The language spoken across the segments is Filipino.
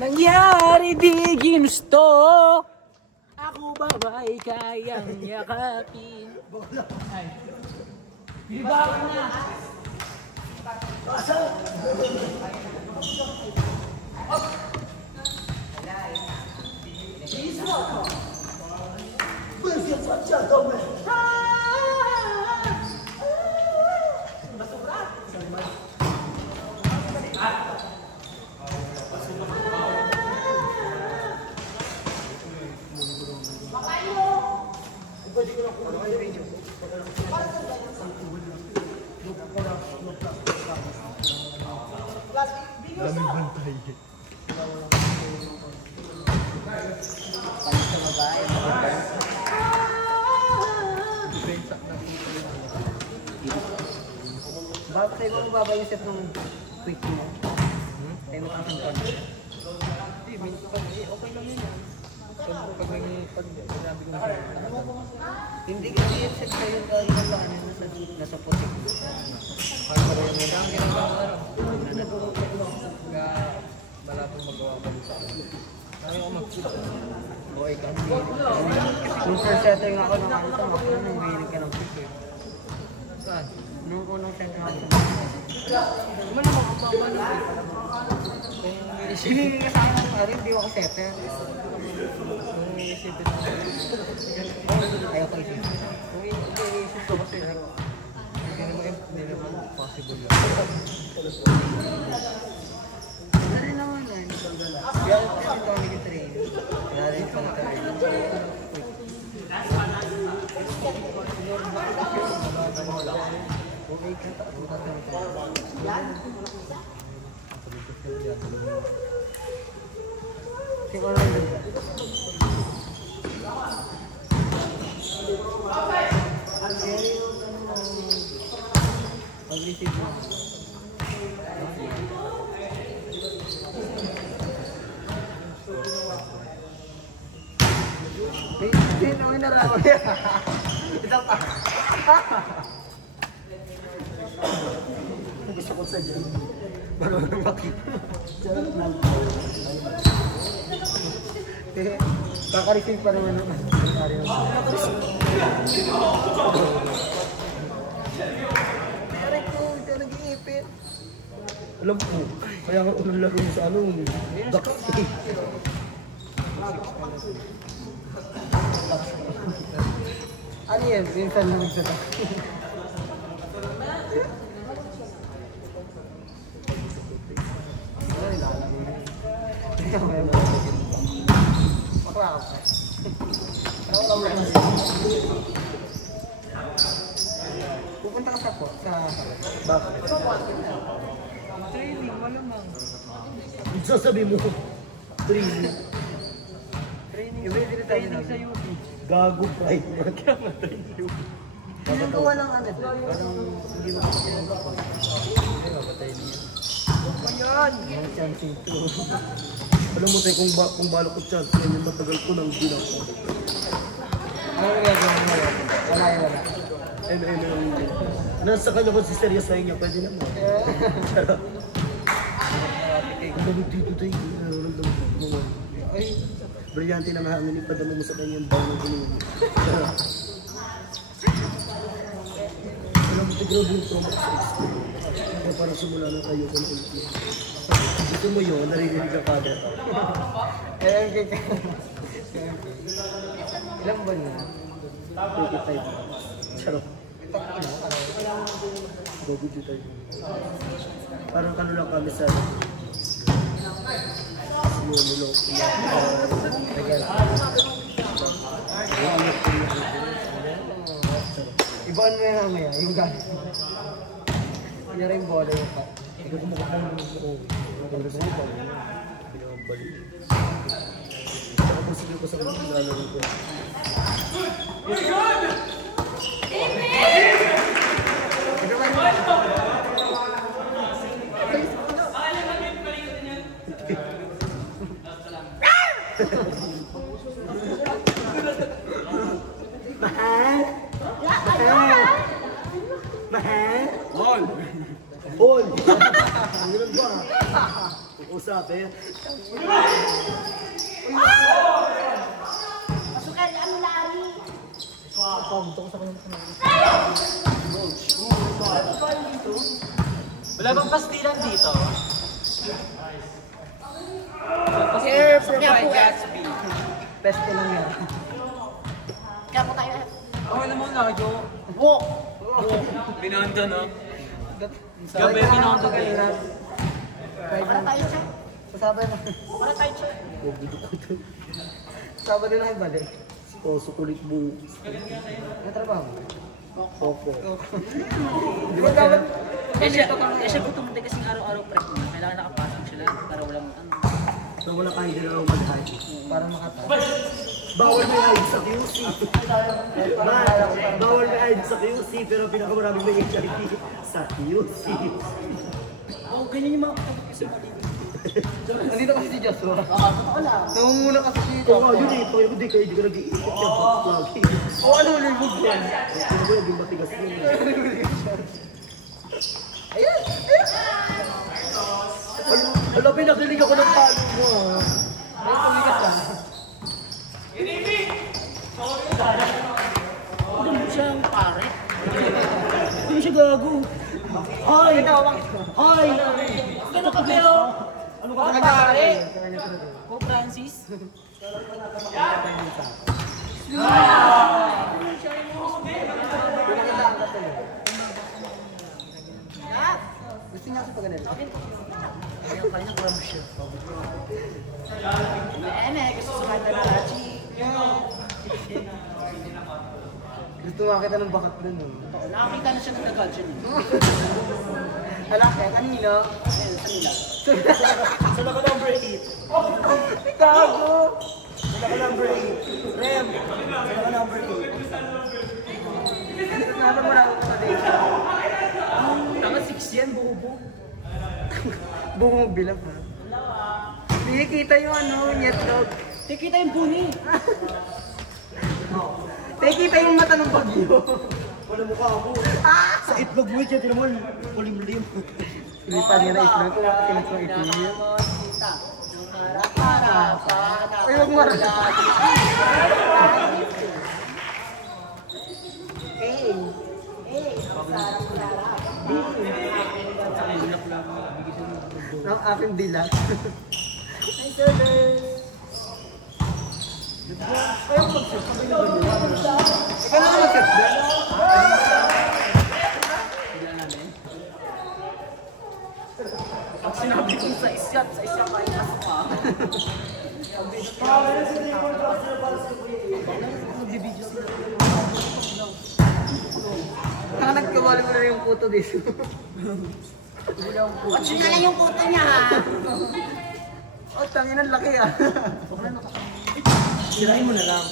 Nangyari di ginusto, ako ba ba'y kayang yakapin? Ay, bibaw na! Lamig bantay. Bakit sa'yo mo baba yung set ng quick mo? Sa'yo mo kang sentron? Hindi, okay lang yun. Pag may sinabi ko na sa'yo. Hindi kasi yung set sa'yo yung kailan lang nasa puti. Parang ba yung mga ginagawa ko araw? Kaya malapong magawa ko sa akin. Ayaw ko mag-fit. Okay kasi. Nung first setting ako nakakita mo, nung mahilig ka ng pick eh. Saan? Nung unang setting ako. Naman naman ang baba na eh. Hindi ka sa akin ng hindi ako setter. Kung iisipin mo. Ayaw ko isip. Kung iisip ko kasi hindi naman possible lang. Wala rin naman eh. Kaya kasi kami yung train. Wala rin pang train. Okay ka ta. Si Orlando. Pag-receive mo. Sino ang narawa niya? Isang pa. Gusto ko sa dyan. Marunong makita. Kaka-receive pa naman naman. Aray ko, ito nag-iipit. Alam ko, kaya nga unang laro sa ano, Dakti. Ano yan? Minsan lang sa Dakti. Pupunta ka sa po? Bakit? Training, malamang. Sasabi mo, training. Training, ready tayo sa UP. Gago pride. Kaya matay yun. Ginagawa lang ano, parang hindi mo kasi ginagawa. Ay, mapatay niya. Ayan! May chance ito. Alam mo tayo kung balo ko chance, kaya yung matagal ko nang bilang ko. Ano ginagawa mo? Wala yun, wala. Nasa kanya kung si serious sa inyo, pwede naman. Charot. Ang lamig dito tayo, nararamdaman ko. Ay, Brilyante na mahangin, ipadama mo sa kanya yung baw ng inuwi. Alam mo, tignan mo yung promo sa experience. Kaya parang simula na kayo kung ulit. Gusto mo yun, naririnig ang kada. ilang ba na? 35. Charot. Gogo dito tayo. Parang kano lang kami sa nilok. Ibaan mo yan mamaya, yung gamit mo. Kanya rin bola yung pa. Ikaw kumakapang ng ako. Ikaw sa iba. Pinakabalik. Tapos sige ko sa kanya, lalaro ko. Ganun ba? Usapin. Pasukan, ano lari? Wala bang pastilan dito? Care Kaya po, Gatsby. Best lang yan. Kaya po tayo. Okay naman na, Jo. Walk! Binondo, no? Gabi, binondo kayo. Para tayo siya. Sabado na. Para tayo siya. Sabado na yung balik. O, sukulit mo. May trabaho. Opo. Di ba dapat? Siya gutom din kasing araw-araw prep mo. Kailangan nakapasok sila para walang ano. So, wala kahit din ako mag-hide. Para makataas. Bawal may hide sa QC. Man, bawal may hide sa QC, pero pinakamaraming may HIV sa QC. Oh, ganyan yung mga kapatid kasi Nandito kasi si Joshua. Totoo lang. Nangunguna kasi si Oo nga, yun eh. Pag hindi kayo, hindi ka nag-iikot yan. Lagi. Oo, ano libog yan? Ano ba yung matigas yun? Ayan! Alam, pinaklilig ako ng palo mo. Ay, tumigas lang. Doon siyang pare. Hindi siya gago. Hi! Hi! Ano ka pero? Ano ka pare? Ko Francis? Pinakadaan ka tuloy. Gusto niya kasi pag ganun. Ayaw ka niya grab siya. Gusto sa kanta na Rachi. Gusto makita ng bakat dun. Nakakita na siya ng dagal siya. Hala, kaya kanino? Ayun, kanila. Sa naka number 8. Gago! Sa naka number 8. Rem! Sa naka number 8. Nasa mo na ako sa dito. Tama 6 yan, bobo. Bumog bilang ha. Hindi kita yung ano, nyet dog. Kita yung bunny. Hindi kita yung mata ng bagyo. Wala mukha ako. Sa itlog mo, siya tinamol. Kulim-lim. Pilipan niya na itlog. Kinas mo itlog. Ay, huwag mo rin. Ang aking dila. Ay, ayaw mag-set. Ikaw na mag-set ba? Pag sinabi ko sa isya kayo pasok ka. Saka nagkawali mo na yung puto dito. At yun na lang yung puto niya ha. Oh, tangin ang laki ah. Sirain mo na lang.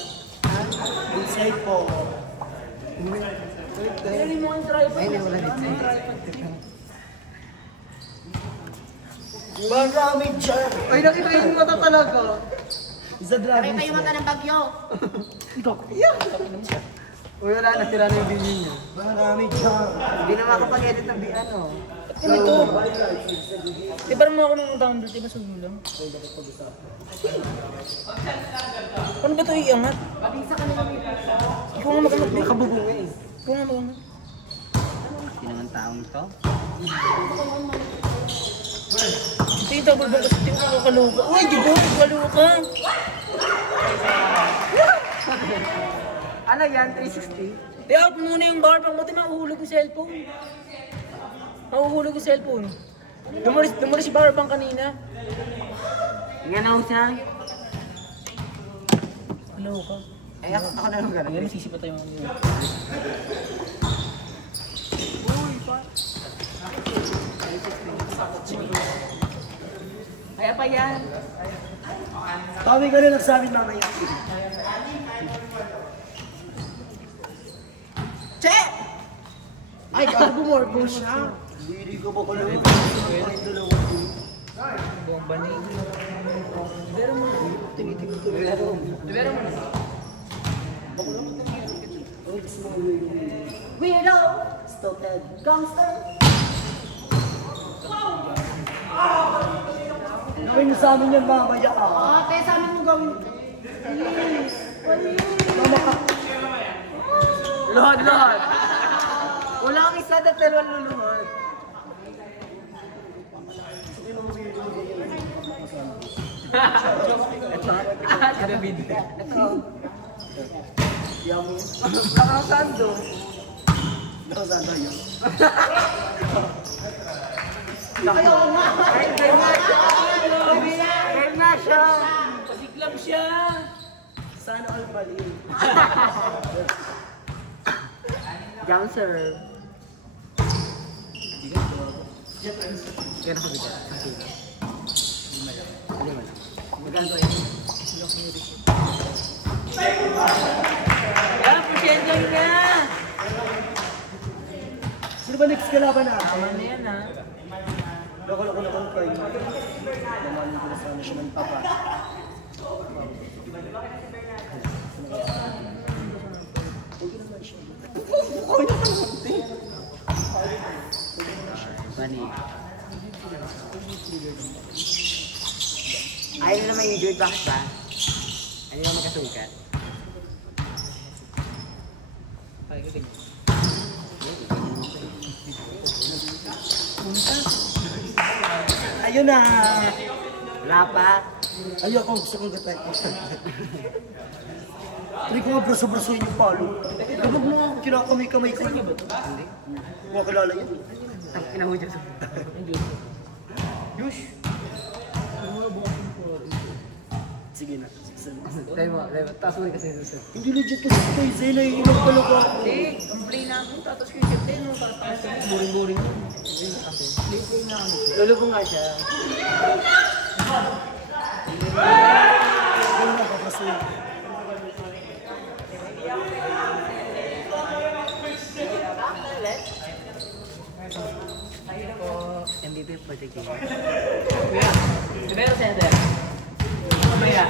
Inside po. Pili mo ang tripod. Ay, hindi wala dito. Maraming dyan. Ay, nakita yung mata talaga. Isa Kaya driving pa yung mata ng bagyo. Uy, wala, natira na yung video niya. Maraming dyan. Hindi na makapag-edit ng ano. Ano ito? Di ba naman ako nung download? Di ba sa gulang? Ano ba ito iangat? Ikaw nga mag-angat din. Nakabubong eh. Ikaw nga mag-angat. Sino ang taong to? Ito yung double bang kasi ito yung kaluka. Uy, di ba? Kaluka. Ano yan? 360? I-out muna yung bar pang mati mahuhulog yung cellphone. Mahuhulog yung cellphone. Dumulis si bar pang kanina. Yan ako siya. Kaluka. Ay, ako na lang gano'n. Ayan, masisipa tayo mga yun. Kaya pa yan. Kami ka rin nagsabi mamaya. Che! Ay, gago more go siya. Hindi ko pa ko lang. Bomba ni. Weirdo! Stupid gangster! Gawin mo sa amin yan mamaya ah. Ate, sa amin mo gawin. Mama ka. Luhod, luhod. Wala kang isa na dalawang luluhod. Ito. David. Ito. Yummy. Nakasando. Nakasando yun. Ay, game na siya. Pasiklam siya. Sana all pali. Down serve. Maganda yun. Yan, porsyento niya. Sino ba next kalaban na? Tama na yan ha. Loko-loko na kong kayo. Naman ko na sa amin siya ng papa. Bani. Ayaw naman yung injured back ba? Ayaw naman makasugat. Kaya ka ganyan. Ayun na! Wala pa. Ayoko, gusto kong gatay. Hindi ko nga braso-brasoin yung palo. Kapag mo kinakamay-kamay ko. Hindi. Mga kilala yun. Ang kinahudyo sa... Yush! Sige na. Tayo mo, taas mo kasi sa... Hindi legit kasi ito yung Zena yung ilang pala ko. Hindi, ang play na ako. Tapos ko yung captain mo. Tapos boring-boring mo. Kasi play na ako. Lulubong nga siya. Ano na papasoy? MVP for the game. Pero center. Mamaya.